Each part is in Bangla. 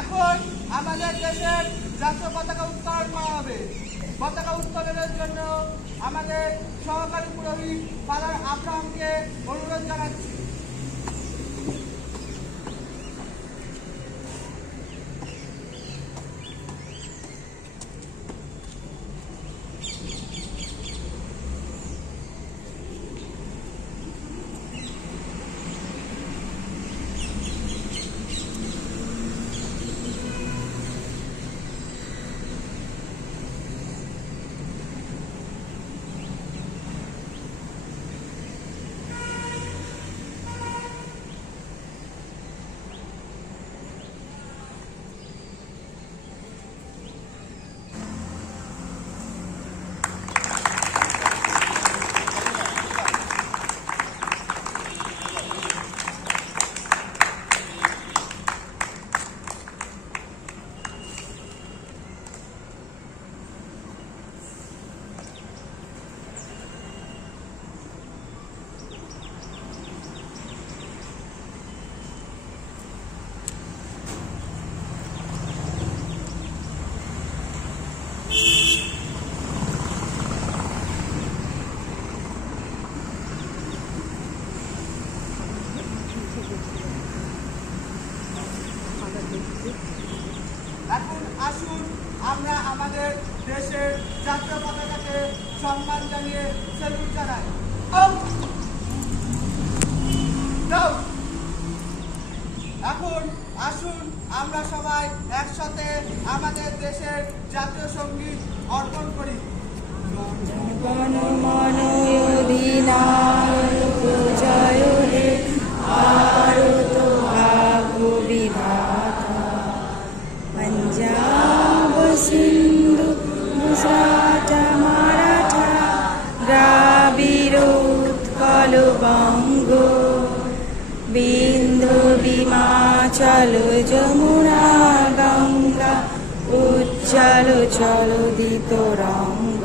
এখন আমাদের দেশের জাতীয় পতাকা উত্তোলন করা হবে। পতাকা উত্তোলনের জন্য আমাদের সহকারী পুরোহিত ফাদার আব্রাহামকে অনুরোধ জানাচ্ছি। এখন আসুন আমরা আমাদের দেশের জাতীয় পতাকাকে সম্মান জানিয়ে সেলুট জানাই। এখন আসুন আমরা সবাই একসাথে আমাদের দেশের জাতীয় সঙ্গীত অর্পণ করি। पंजाब सिंधु गुजरात मराठा द्राविड़ उत्कल बंग बिंदु हिमाचल যমুনা গঙ্গা উজ্জ্বল চলদিত রঙ্গ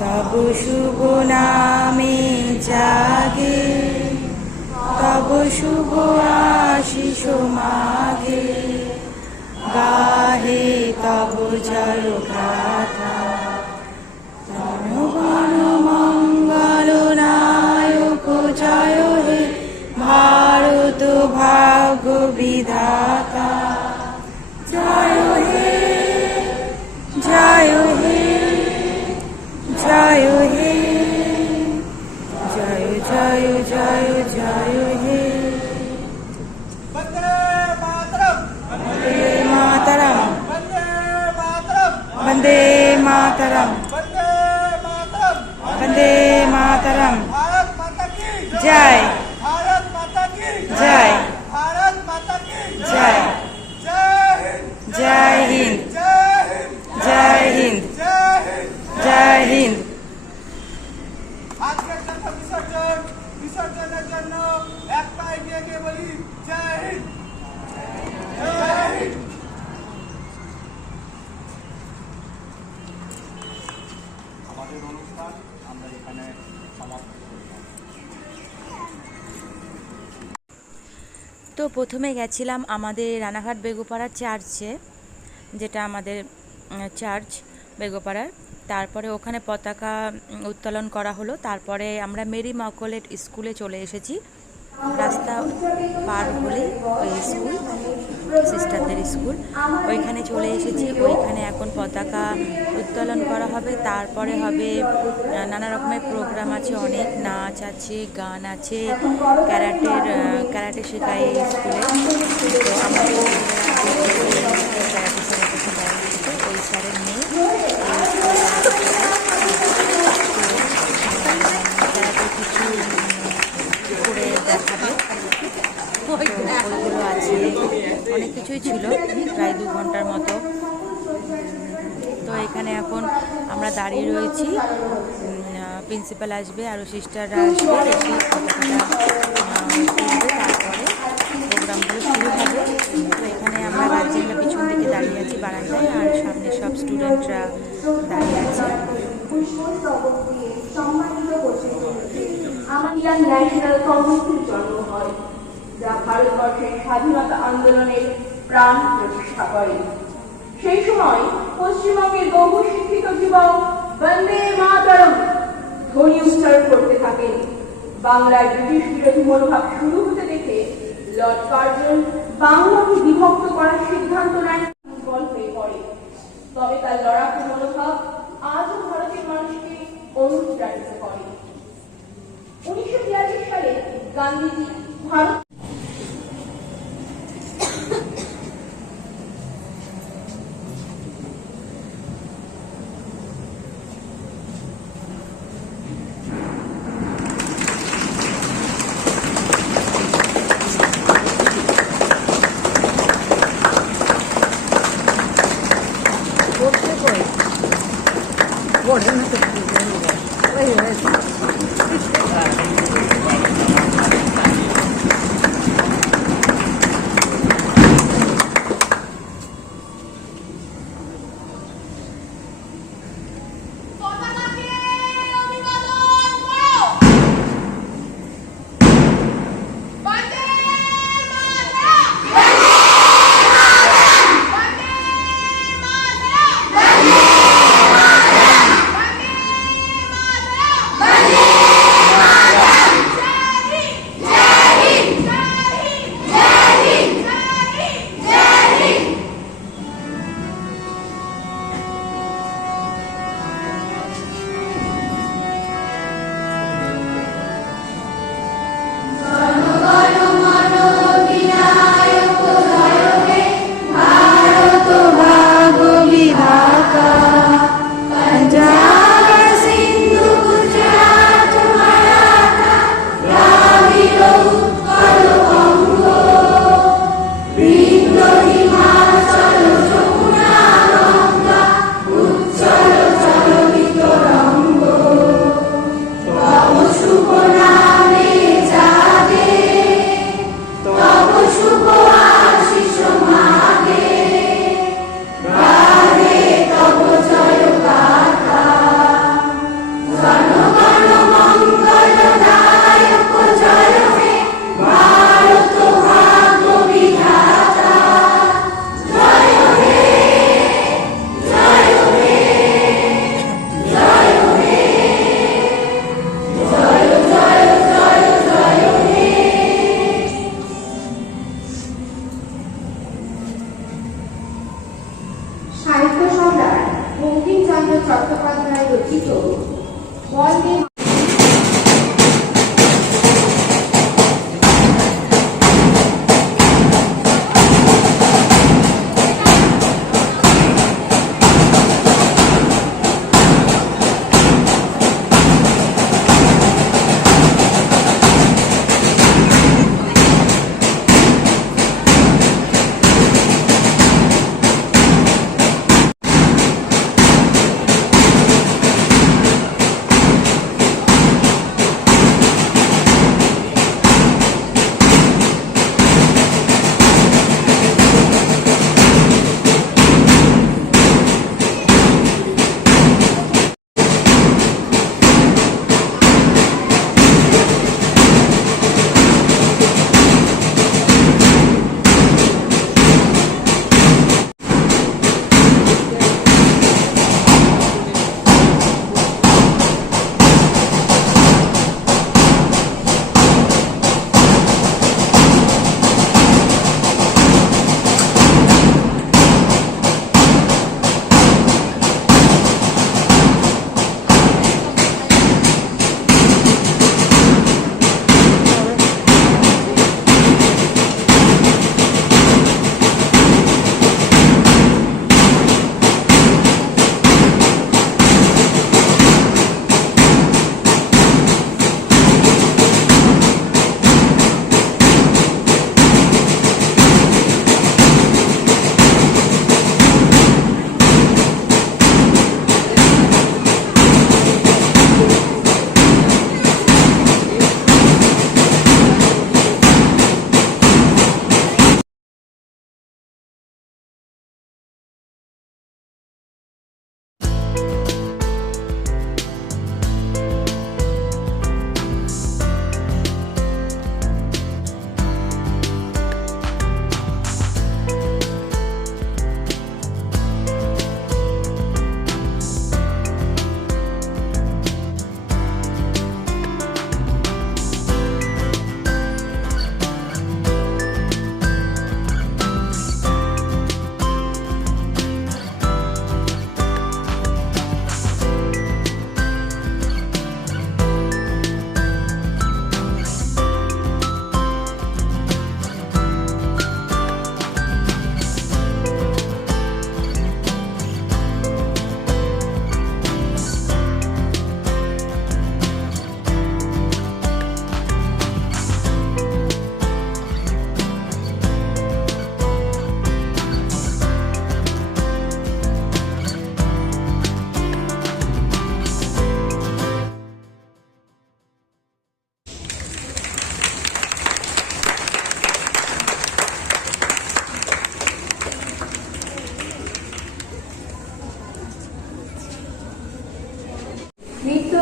তব শুভ নামে জাগে তব শুভ আশিস মাগে গাহে তব জয় গাথা জনগণ মঙ্গল নায়ক জয় হে ভারত ভাগ্য বিধাতা জয় হে জয় হে জয় হে জয় জয় জয় জয় হে বন্দে মাতরম, বন্দে মাতরম, বন্দে মাতরম, বন্দে মাতরম, বন্দে মাতরম। বন্দে মাতরম। भारत माता की जय, भारत माता की जय, भारत माता की जय, जय हिंद, जय हिंद, जय हिंद, जय हिंद, जय हिंद। जय हिंद। আজকের যত বিসর্জনের জন্য এক পা এগিয়ে গিয়ে বলি জয় হিন্দ, জয় হিন্দ। আমাদের অনুষ্ঠান আমরা এখানে সমাপ্ত করলাম। তো প্রথমে গেছিলাম আমাদের রানাঘাট বেগুপাড়ার চার্চে, যেটা আমাদের চার্চ বেগুপাড়ার। তারপরে ওখানে পতাকা উত্তোলন করা হলো। তারপরে আমরা মেরি মাকলেট স্কুলে চলে এসেছি। রাস্তা পার হলেই ওই স্কুল, সিস্টারদের স্কুল, ওইখানে চলে এসেছি। ওইখানে এখন পতাকা উত্তোলন করা হবে। তারপরে হবে নানা রকমের প্রোগ্রাম আছে, অনেক নাচ আছে, গান আছে, ক্যারাটে শেখায় এই স্কুলে। তো আমাদের ক্যারাটে স্যারের কাছে দেওয়া হয়েছে, ওই স্যারের মেয়ে এই স্কুলে ক্যারাটে কিছু করে দেখাবে, ওইগুলো আছে, অনেক কিছুই ছিল, প্রায় 2 ঘন্টার মতো। তো এখানে এখন আমরা দাঁড়িয়ে রয়েছি, প্রিন্সিপাল আসবে, আরও সিস্টাররা আসবে, এসে পতাকাটা তুলবে, তারপরে প্রোগ্রামগুলো শুরু হবে। তো এখানে আমরা গার্জেনরা পিছন দিকে দাঁড়িয়ে আছি বারান্দায়, আর সামনে সব স্টুডেন্টরা দাঁড়িয়ে আছে। ইন্ডিয়ান ন্যাশনাল কংগ্রেসের জন্ম হয়, যা ভারতবর্ষের স্বাধীনতা আন্দোলনের প্রাণ প্রতিষ্ঠা করে। সেই সময় পশ্চিমবঙ্গের বহু শিক্ষিত যুবক বন্দে মাতরম ধ্বনি উচ্চারণ করতে থাকেন। বাংলায় ব্রিটিশ বিরোধী মনোভাব শুরু হতে দেখে লর্ড কার্জন বাংলাকে বিভক্ত করার সিদ্ধান্ত নেন, দুর্বল হয়ে পড়ে। তবে তার লড়াকু মনোভাব আজও ভারতের মানুষকে অনুপ্রাণিত করে। 1942 সালে গান্ধীজি ভারত সাহিত্য সম্রাট বঙ্কিমচন্দ্র চট্টোপাধ্যায় রচিত বন্দে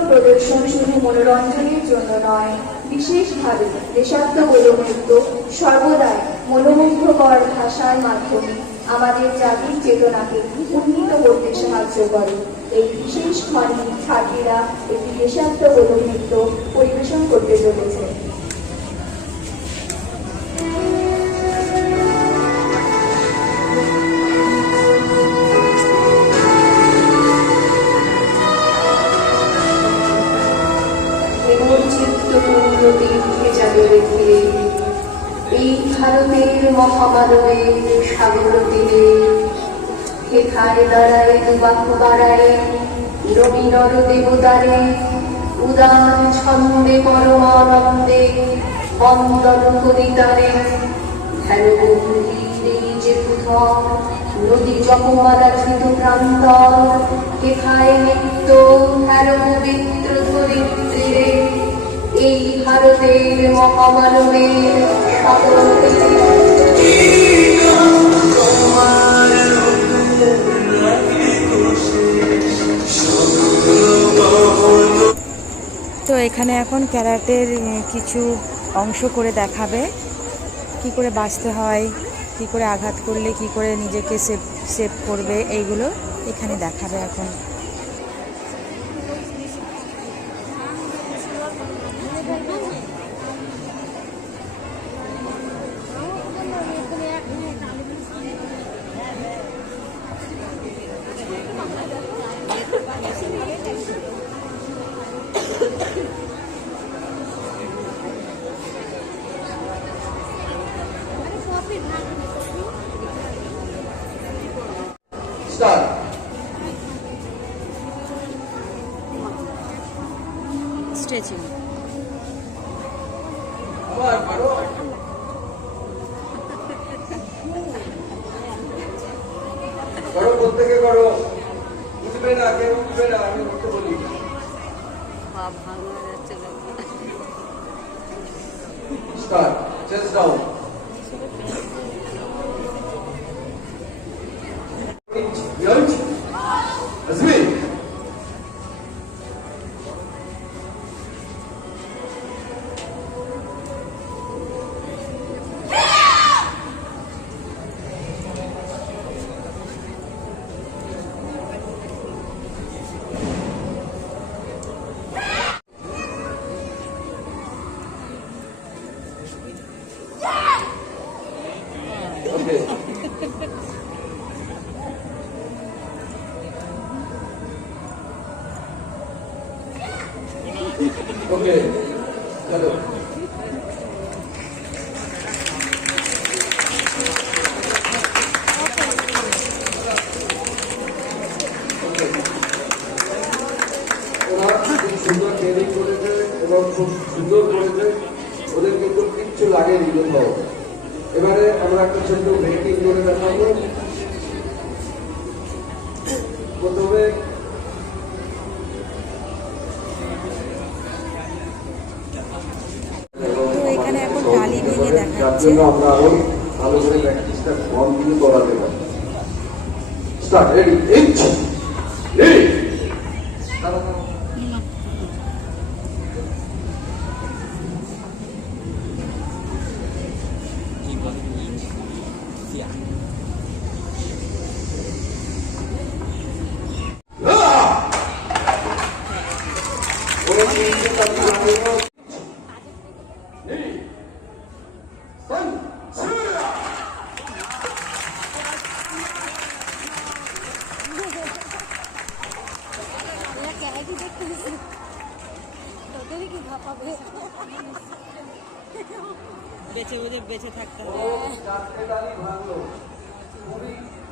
প্রদর্শন শুধু মনোরঞ্জনের জন্য নয়, বিশেষভাবে দেশাত্মবোধক নৃত্য সর্বদাই মনোমুগ্ধকর ভাষার মাধ্যমে আমাদের জাতির চেতনাকে উন্নীত করতে সাহায্য করে। এই বিশেষ ক্ষণে ছাত্রীরা একটি দেশাত্মবোধক নৃত্য পরিবেশন করতে চলেছে। এই ভারতের মহামানবের সাগর তীরে হেথায় দাঁড়ায় দুবাহ বাড়ায় রবি নর দেবতারে উদার ছন্দে পরমানন্দে বন্দন করিতারে ধ্যান গম্ভীরে যে পুথর নদী জপমালা ধৃত প্রান্তর হেথায় নিত্য ধ্যান পবিত্র ধরিত্রীরে এই ভারতের মহামানবের সকল তো এখানে এখন ক্যারাটের কিছু অংশ করে দেখাবে, কি করে বাঁচতে হয়, কি করে আঘাত করলে কি করে নিজেকে সেভ করবে, এইগুলো এখানে দেখাবে এখন। Start. স্ট্রেচিং। আবার করো। করো, প্রত্যেকে করো। উঠবে না, কেউ উঠবে না, আমি উঠতে বলি। Start. Chest down. Lunge. Asmi. Okay. Okay. चलो। ওরা খুব সুন্দর ট্রেনিং করেছে এবং খুব সুন্দর করেছে, ওদের কিন্তু কিচ্ছু লাগেনি কোথাও। এবারে আমরা একটা ছোট্ট ব্রেকিং করে দেখাবো। প্রথমে তো এখানে এখন টালি ভেঙে দেখাচ্ছে। আমরা আরো ভালো করে প্র্যাকটিসটা কন্টিনিউ করাতে পারি। Start, ready, each ready. বেঁচে বুঝে বেঁচে থাকতে হবে।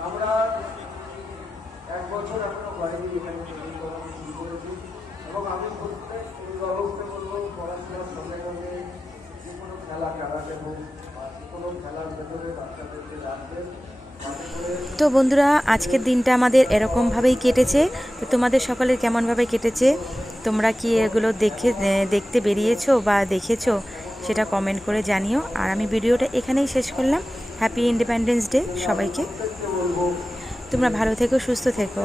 আমরা 1 বছর এখনো বাইরে এখানে ট্রেনিং করা শুরু করেছি এবং আমি প্রত্যেক অভিভাবককে বলবো পড়াশোনার সঙ্গে সঙ্গে যে কোনো খেলা খেলাতে হোক বা যে কোনো খেলার ভেতরে বাচ্চাদেরকে রাখবেন। তো বন্ধুরা, আজকের দিনটা আমাদের এরকমভাবেই কেটেছে। তো তোমাদের সকলের কেমনভাবে কেটেছে, তোমরা কি এগুলো দেখতে বেরিয়েছো বা দেখেছো, সেটা কমেন্ট করে জানিও। আর আমি ভিডিওটা এখানেই শেষ করলাম। হ্যাপি ইন্ডিপেন্ডেন্স ডে সবাইকে। তোমরা ভালো থেকো, সুস্থ থেকো।